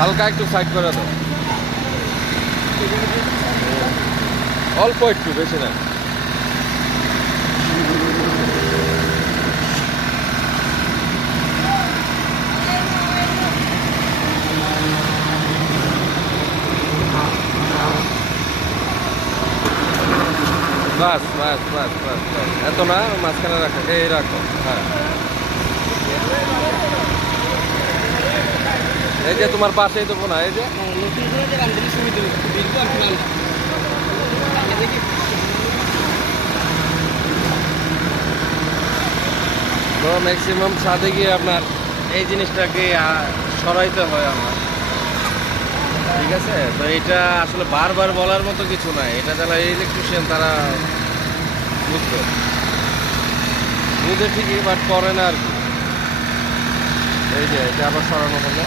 হালকা একটু সাইড করে দাও। অল্প একটু, বেশি না। বাস বাস বাস বাস বাস। এত না, মাঝখানে রাখো। এই রাখো হ্যাঁ। এই যে তোমার পাশেই দেবো না এই যে। তো ম্যাক্সিমাম ছাদে গিয়ে আপনার এই জিনিসটাকে সরাইতে হয় আমার। ঠিক আছে? তো এটা আসলে বারবার বলার মতো কিছু নাই। এটা যারা ইলেকট্রিশিয়ান তারা বুঝবে। বুঝে ঠিকই বাট করে না আর কি। এই যে, এটা আবার সরানো হলো।